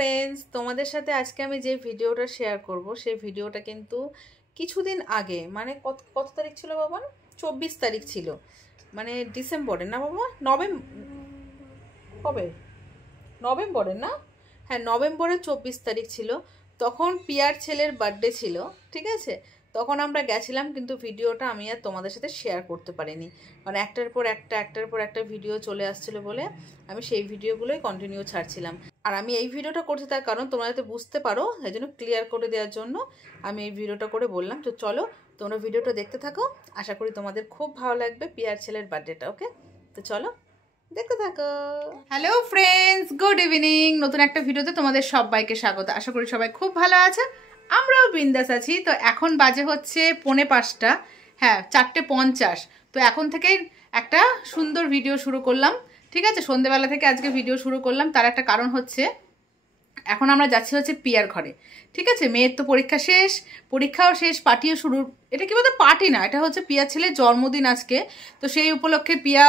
Friends, তোমাদের সাথে আজকে আমি যে ভিডিওটা শেয়ার করব সেই ভিডিওটা কিন্তু কিছুদিন আগে, মানে কত তারিখ ছিল বাবা? 24 তারিখ ছিল, মানে ডিসেম্বরের না বাবা, কবে নভেম্বরের না, হ্যাঁ নভেম্বরের 24 তারিখ ছিল। তখন পিয়ার ছেলের বার্থডে ছিল, ঠিক আছে। তখন আমরা গেছিলাম, কিন্তু ভিডিওটা আমি আর তোমাদের সাথে শেয়ার করতে পারিনি, মানে একটার পর একটা ভিডিও চলে আসছিল বলে আমি সেই ভিডিওগুলোই কন্টিনিউ ছাড়ছিলাম। আর আমি এই ভিডিওটা করছি তার কারণ তোমরা যাতে বুঝতে পারো, সেই জন্য ক্লিয়ার করে দেওয়ার জন্য আমি এই ভিডিওটা করে বললাম। তো চলো তোমরা ভিডিওটা দেখতে থাকো, আশা করি তোমাদের খুব ভালো লাগবে পিয়ার ছেলের বার্থডেটা। ওকে, তো চলো দেখতে থাকো। Hello friends, good evening. নতুন একটা ভিডিওতে তোমাদের সবাইকে স্বাগত। আশা করি সবাই খুব ভালো আছে, আমরাও বিন্দাস আছি। তো এখন বাজে হচ্ছে 4:45, হ্যাঁ 4:50। তো এখন থেকেই একটা সুন্দর ভিডিও শুরু করলাম, ঠিক আছে। সন্ধ্যেবেলা থেকে আজকে ভিডিও শুরু করলাম, তার একটা কারণ হচ্ছে এখন আমরা যাচ্ছি হচ্ছে পিয়ার ঘরে, ঠিক আছে। মেয়ের তো পরীক্ষাও শেষ, পার্টিও শুরু। এটা কি বলতে পার্টি না, এটা হচ্ছে পিয়ার ছেলের জন্মদিন আজকে। তো সেই উপলক্ষে পিয়া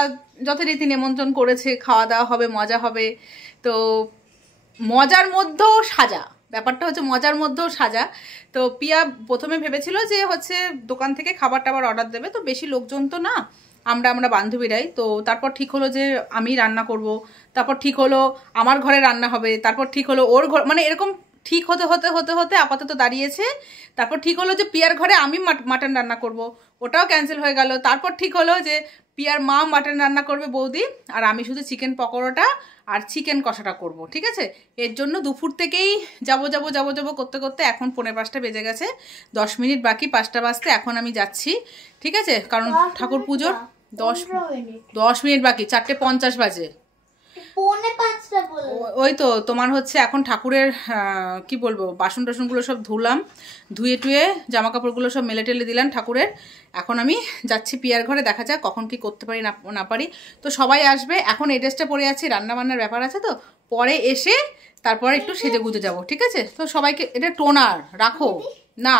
যথারীতি নিমন্ত্রণ করেছে, খাওয়া দাওয়া হবে, মজা হবে। তো মজার মধ্যেও সাজা, ব্যাপারটা হচ্ছে মজার মধ্যেও সাজা। তো পিয়া প্রথমে ভেবেছিল যে হচ্ছে দোকান থেকে খাবার টাবার অর্ডার দেবে, তো বেশি লোকজন তো না, আমরা বান্ধবীরাই। তো তারপর ঠিক হলো যে আমি রান্না করব, তারপর ঠিক হলো আমার ঘরে রান্না হবে, তারপর ঠিক হলো ওর ঘর, মানে এরকম ঠিক হতে হতে হতে হতে আপাতত দাঁড়িয়েছে। তারপর ঠিক হলো যে পিয়ার ঘরে আমি মাটন রান্না করব, ওটাও ক্যান্সেল হয়ে গেল। তারপর ঠিক হলো যে পিয়ার মা মাটন রান্না করবে বৌদি, আর আমি শুধু চিকেন পকোড়াটা আর চিকেন কষাটা করব, ঠিক আছে। এর জন্য দুপুর থেকেই যাবো করতে করতে এখন 4:45 বেজে গেছে, 10 মিনিট বাকি 5টা বাজতে। এখন আমি যাচ্ছি, ঠিক আছে, কারণ ঠাকুর পুজোর 10 মিনিট বাকি, 4:50 বাজে। ওই তো তোমার হচ্ছে এখন ঠাকুরের কি বলবো, বাসন টাসনগুলো সব ধুলাম, ধুয়ে টুয়ে জামা কাপড়গুলো সব মেলে টেলে দিলাম ঠাকুরের। এখন আমি যাচ্ছি পিয়ার ঘরে, দেখা যাক কখন কি করতে পারি না পারি। তো সবাই আসবে, এখন এই ড্রেসটা পরে আছি, রান্না বান্নার ব্যাপার আছে, তো পরে এসে তারপরে একটু সেজে গুজে যাবো, ঠিক আছে। তো সবাইকে, এটা টোনার রাখো না,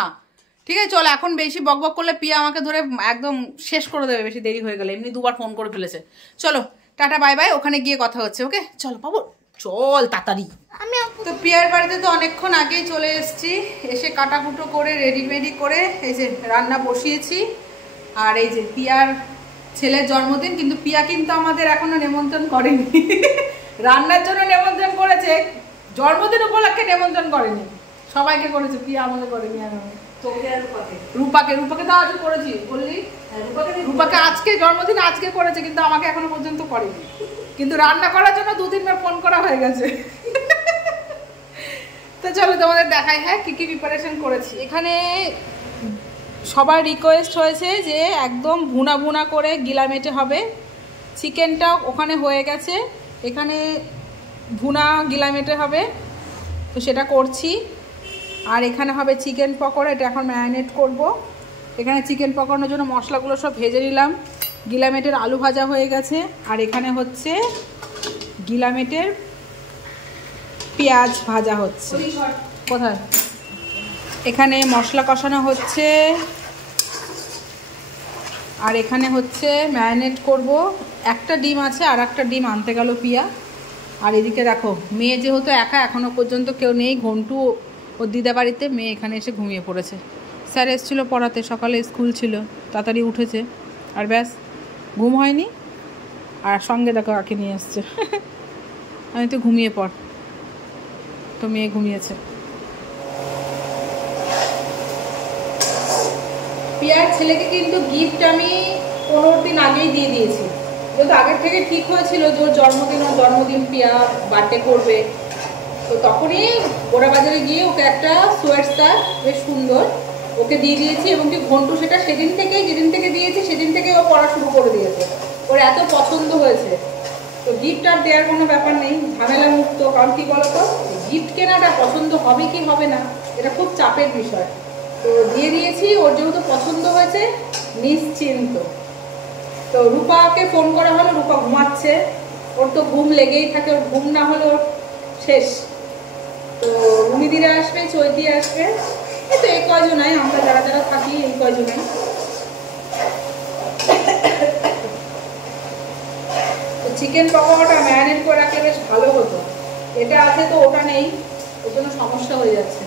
ঠিক আছে। চলো, এখন বেশি বকবক করলে পিয়া আমাকে ধরে একদম শেষ করে দেবে, বেশি দেরি হয়ে গেলে। এমনি 2বার ফোন করে ফেলেছে। চলো টাটা বাই বাই, ওখানে গিয়ে কথা হচ্ছে। ওকে চলো বাবু, চল তাড়াতাড়ি। তো পিয়ার বাড়িতে তো অনেকক্ষণ আগেই চলে এসেছি, এসে কাটাকুটো করে রেডি করে এই যে রান্না বসিয়েছি। আর এই যে পিয়ার ছেলের জন্মদিন, কিন্তু পিয়া কিন্তু আমাদের এখনো নিমন্ত্রণ করেনি। রান্নার জন্য নিমন্ত্রণ করেছে, জন্মদিন উপলক্ষে নিমন্ত্রণ করেনি। সবাইকে করেছে, পিয়া আমাদের করেনি। আর রূপাকে তো আজ করেছি বললি, রূপাকে আজকে জন্মদিন আজকে করেছে, কিন্তু আমাকে এখনো পর্যন্ত করেনি। কিন্তু রান্না করার জন্য 2-3বার ফোন করা হয়ে গেছে। তো চলো তোমাদের দেখাই, হ্যাঁ কি কি প্রিপারেশন করেছি। এখানে সবার রিকোয়েস্ট হয়েছে যে একদম ভুনা করে গিলা মেটে হবে। চিকেনটা ওখানে হয়ে গেছে, এখানে ভুনা গিলা মেটে হবে, তো সেটা করছি। আর এখানে হবে চিকেন পকোড়া, এটা এখন ম্যারিনেট করব। এখানে চিকেন পকোড়ানোর জন্য মশলাগুলো সব ভেজে নিলাম। গিলামেটের আলু ভাজা হয়ে গেছে, আর এখানে হচ্ছে গিলামেটের পেঁয়াজ ভাজা হচ্ছে। কোথায়? এখানে মশলা কষানো হচ্ছে, আর এখানে হচ্ছে ম্যারিনেট করব। একটা ডিম আছে, আর একটা ডিম আনতে গেল পিয়া। আর এদিকে দেখো, মেয়ে যেহেতু একা, এখনও পর্যন্ত কেউ নেই, ঘন্টু ওর দিদা বাড়িতে, মেয়ে এখানে এসে ঘুমিয়ে পড়েছে। স্যার এসেছিলো পড়াতে, সকালে স্কুল ছিল, তাড়াতাড়ি উঠেছে, আর ব্যাস ঘুম হয়নি। আর সঙ্গে দেখো কাকে নিয়ে আসছে। আমি তো ঘুমিয়ে পড়, তো মেয়ে ঘুমিয়েছে। পিয়ার ছেলেকে কিন্তু গিফট আমি 15 দিন আগেই দিয়ে দিয়েছি, যেহেতু আগের থেকে ঠিক হয়েছিল যে ওর জন্মদিন পিয়া বার্থডে করবে। তো তখনই গোড়া বাজারে গিয়ে ওকে একটা সোয়েটার বেশ সুন্দর ওকে দিয়ে দিয়েছি, এবং কি ঘন্টু সেটা যেদিন থেকে দিয়েছি সেদিন থেকে ও পড়া শুরু করে দিয়েছে। ওর এত পছন্দ হয়েছে। তো গিফট আর দেওয়ার কোনো ব্যাপার নেই, ঝামেলা মুক্ত। কারণ কি বলতো, গিফট কেনাটা পছন্দ হবে কি হবে না এটা খুব চাপের বিষয়। তো দিয়ে দিয়েছি, ওর যেহেতু পছন্দ হয়েছে নিশ্চিন্ত। তো রূপাকে ফোন করা হলো, রূপা ঘুমাচ্ছে, ওর তো ঘুম লেগেই থাকে, ওর ঘুম না হলে ওর শেষ। তো রুমিদিরা আসবে, চৈতি আসবে, এই তো এই কয়জনাই, আমরা যারা থাকি এই কয়জনাই। তো চিকেন পকোড়াটা ম্যারিনেট করে রাখলে বেশ ভালো হতো, এটা আছে তো ওটা নেই। ওর জন্য সমস্যা হয়ে যাচ্ছে।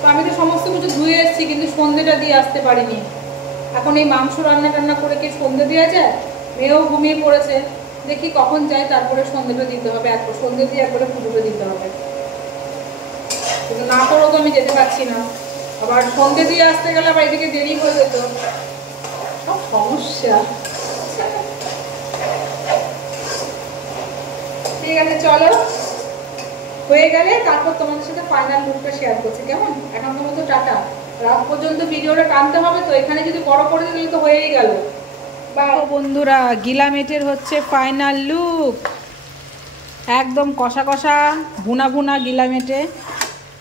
তো আমি তো সমস্ত কিছু ধুয়ে এসেছি, কিন্তু সন্ধ্যেটা দিয়ে আসতে পারিনি। এখন এই মাংস রান্না টান্না করে কি সন্ধ্যে দেওয়া যায়? মেয়েও ঘুমিয়ে পড়েছে, দেখি কখন যাই, তারপরে সন্ধ্যেটা দিতে হবে। সন্ধ্যে দিয়ে একবারে পুজোটা দিতে হবে, কিন্তু না করেও তো আমি যেতে পারছি না। আবার সন্ধ্যে দিয়ে আসতে গেলে আবার এদিকে দেরি হয়ে যেত, সব সমস্যা। ঠিক আছে, চলো, হয়ে গেলে তারপর তোমাদের সাথে ফাইনাল লুকটা শেয়ার করছি, কেমন? এখন তো মতো টাটা। রাত পর্যন্ত ভিডিওটা টানতে হবে, তো এখানে যদি বড় করে দিলে তো হয়েই গেল। বা বন্ধুরা, গিলামেটের হচ্ছে ফাইনাল লুক, একদম কষা কষা ভুনা ভুনা গিলামেটে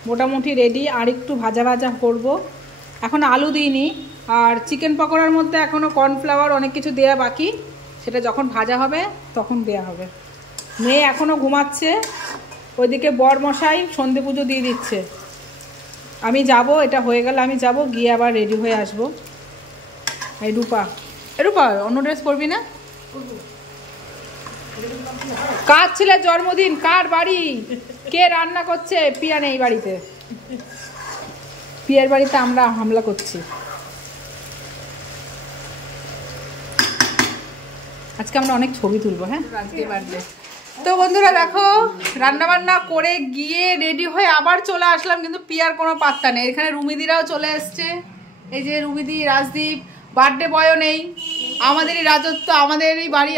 মোটামুটি রেডি। আর একটু ভাজা ভাজা করব, এখন আলু দিইনি। আর চিকেন পকোড়ার মধ্যে এখনও কর্নফ্লাওয়ার অনেক কিছু দেওয়া বাকি, সেটা যখন ভাজা হবে তখন দেওয়া হবে। মেয়ে এখনও ঘুমাচ্ছে, ওইদিকে বর মশাই সন্ধে পুজো দিয়ে দিচ্ছে। আমি যাব, এটা হয়ে গেলে আমি যাব, গিয়ে আবার রেডি হয়ে আসব। এই রূপা, রূপা অন্য ড্রেস পরবি না? কার ছেলের জন্মদিন, কার বাড়ি, কে রান্না করছে? পিয়া নেই বাড়িতে, পিয়ার বাড়িতে আমরা হামলা করছি। আজকে আমরা অনেক ছবি তুলবো। হ্যাঁ, আজকে বার্থডে। তো বন্ধুরা দেখো, রান্না বান্না করে গিয়ে রেডি হয়ে আবার চলে আসলাম, কিন্তু পিয়ার কোনো পাত্তা নেই। এখানে রুমিদিরাও চলে এসছে, এই যে রুমিদি, রাজদীপ, বার্থডে বয়ও নেই। আমাদেরই রাজত্ব, আমাদেরই বাড়ি,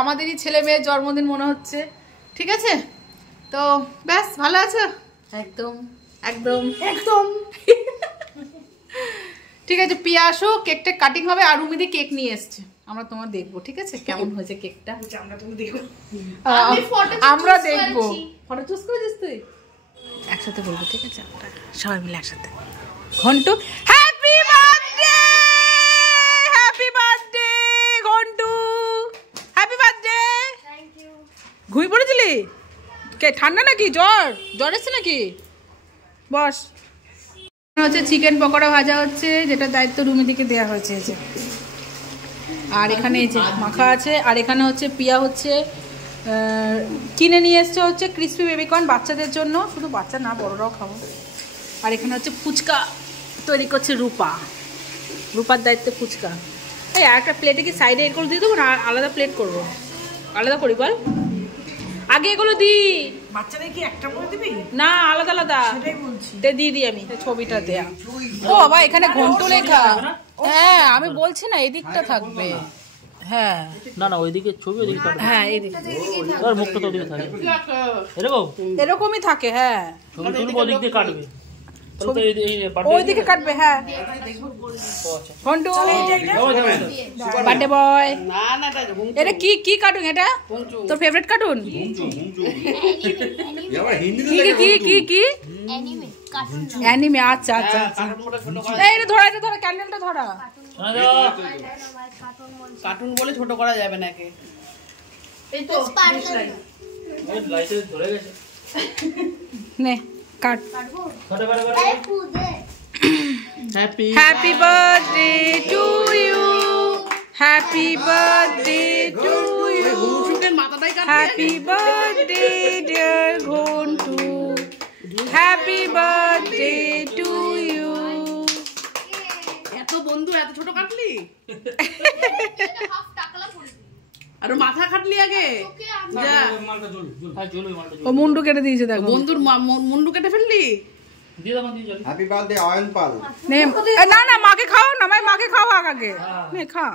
আমাদেরই ছেলে মেয়ের জন্মদিন মনে হচ্ছে। ঠিক আছে, তো ব্যাস, ভালো আছো? একদম একদম একদম ঠিক আছে, পিয়া আসো, কেকটা কাটিং হবে। আর রুমিদি কেক নিয়ে এসছে, আমরা তোমার দেখবো, ঠিক আছে কেমন হয়েছে কেকটা। আমরা দেখবো। ফটো চুজ করেছিস তুই? একসাথে বলবো, ঠিক আছে? আমরা সবাই মিলে একসাথে। Ghantu, happy birthday, happy birthday Ghantu, happy birthday. ঘুমিয়ে পড়েছিলি? কে ঠান্ডা নাকি? জ্বর জ্বর এসছে নাকি? বস। হচ্ছে চিকেন পকোড়া ভাজা হচ্ছে, যেটা দায়িত্ব রুমিদিকে দেওয়া হয়েছে। এই যে, আর এখানে এই যে মাখা আছে। আর এখানে হচ্ছে পিয়া হচ্ছে কিনে নিয়ে এসছে হচ্ছে ক্রিসপি বেবিকর্ন বাচ্চাদের জন্য, শুধু বাচ্চা না বড়রাও খাবো। আর এখানে হচ্ছে ফুচকা তৈরি করছে রূপা, রূপার দায়িত্বে ফুচকা। এই আর একটা প্লেটে কি সাইডে এগুলো দিয়ে দেবো না আলাদা প্লেট করবো? আলাদা করি বল, আগে এগুলো দিই। বাচ্চাদের কি একটা করে দিবি না, আলাদা আলাদা সেটাই বলছি। দিয়ে দিই আমি ছবিটা দেয়া। ও বাবা, এখানে ঘন্টু লেখা। হ্যাঁ, আমি বলছি না এদিকটা থাকবে। হ্যাঁ না না, ওইদিকে ছবি ওইদিকে কাটবে। হ্যাঁ, এদিকে আর মুখটা তো ওইদিকে থাকে এরকম, এরকমই থাকে। হ্যাঁ, ছবি তুলবো ওইদিক দিয়ে কাটবে, ওইদিকে কাটবে। হ্যাঁ, ঘন্টু বার্থডে বয়। এটা কি কি কার্টুন? এটা তোর ফেভারিট কার্টুন? কি কি কি অ্যানিমে? আচ্ছা আচ্ছা আচ্ছা, এটা ধরা, এটা ধরা, ক্যান্ডেলটা ধরা। কার্টুন বলে ছোট করা যাবে না কে। এই তো লাইটে ধরে গেছে। নে কাট। Happy happy birthday to you, happy birthday to you, মাথাটাই কাট। Happy birthday dear Ghantu, happy birthday to you. এত বন্ধু এত ছোট কাটলি? আর মাথা কাটলি আগে? যা, ও মুন্ডু কেটে দিয়েছে দেখো। বন্ধুর মুন্ডু কেটে ফেললি? হ্যাপি বার্থডে অয়ন পাল। নে, না না, মাকে খাও না, মাকে খাও আগে। নে খা।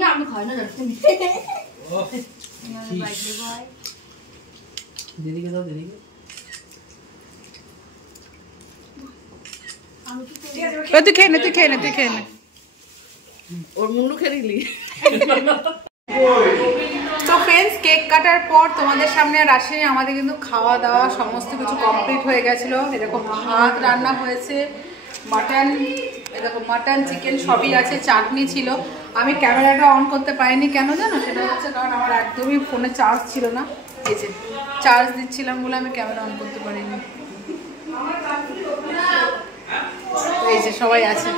না আমি খাই না। দিদিকে দাও, দিদিকে। তুই খেয়ে নে, তুই খেয়ে নে, তুই খেয়ে নে। ওর মুন্ডু খেয়ে নিলি? তো ফ্রেন্ডস, কেক কাটার পর তোমাদের সামনে আর আসেনি, আমাদের কিন্তু খাওয়া দাওয়া সমস্ত কিছু কমপ্লিট হয়ে গেছিলো। এরকম ভাত রান্না হয়েছে, মাটন, এরকম মাটন চিকেন সবই আছে, চাটনি ছিল। আমি ক্যামেরাটা অন করতে পারিনি, কেন জানো? সেটা হচ্ছে কারণ আমার একদমই ফোনে চার্জ ছিল না। এই যে চার্জ দিচ্ছিলাম বলে আমি ক্যামেরা অন করতে পারিনি। এই যে সবাই আছে।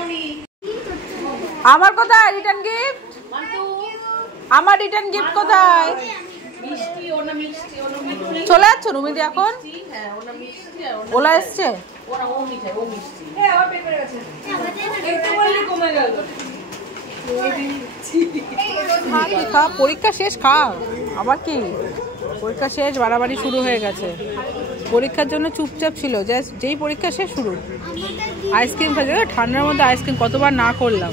আমার কোথায় রিটার্ন গিফট? আমার রিটার্ন গিফট কোথায়? চলে যাচ্ছ রুমিদি এখন? ওলা এসছে? খা, পরীক্ষা শেষ, খা। আবার কি পরীক্ষা শেষ, বাড়াবাড়ি শুরু হয়ে গেছে। পরীক্ষার জন্য চুপচাপ ছিল, যেই পরীক্ষা শেষ শুরু। আইসক্রিম খাচ্ছে, ঠান্ডার মধ্যে আইসক্রিম কতবার না করলাম।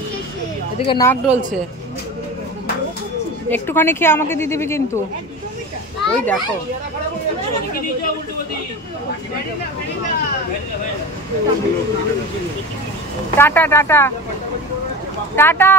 এদিকে নাক ডলছে। একটুখানি খেয়ে আমাকে দিয়ে দিবি কিন্তু। ওই দেখো, টাটা টাটা টাটা।